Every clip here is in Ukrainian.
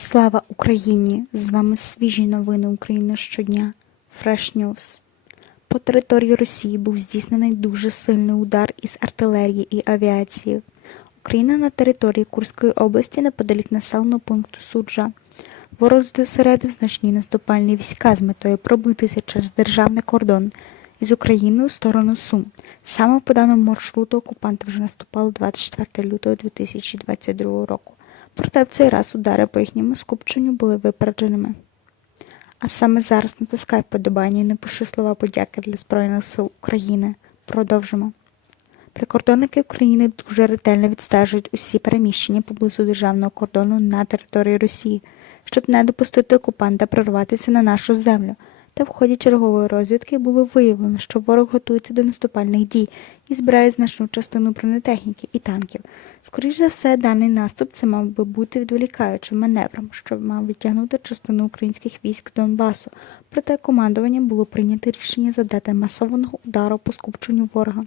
Слава Україні! З вами свіжі новини України щодня. Fresh News. По території Росії був здійснений дуже сильний удар із артилерії і авіації. Україна на території Курської області неподалік населеного пункту Суджа. Ворог зосередив значні наступальні війська з метою пробитися через державний кордон із України у сторону Сум. Саме по даному маршруту окупанти вже наступали 24 лютого 2022 року. Проте в цей раз удари по їхньому скупченню були випередженими. А саме зараз натискай вподобання і напиши слова подяки для Збройних сил України. Продовжимо. Прикордонники України дуже ретельно відстежують усі переміщення поблизу державного кордону на території Росії, щоб не допустити окупанта прорватися на нашу землю. Та в ході чергової розвідки було виявлено, що ворог готується до наступальних дій і збирає значну частину бронетехніки і танків. Скоріш за все, даний наступ це мав би бути відволікаючим маневром, що мав відтягнути частину українських військ Донбасу. Проте командування було прийнято рішення задати масованого удару по скупченню ворога.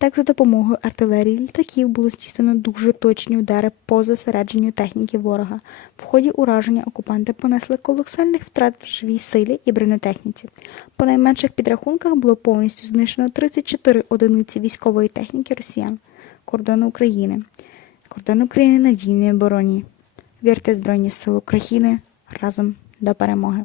Так, за допомогою артилерії літаків було здійснено дуже точні удари по зосередженню техніки ворога. В ході ураження окупанти понесли колосальних втрат в живій силі і бронетехніці. По найменших підрахунках було повністю знищено 34 одиниці військової техніки росіян. Кордони України. Кордон України надійної обороні. Вірте Збройні Сили України разом до перемоги.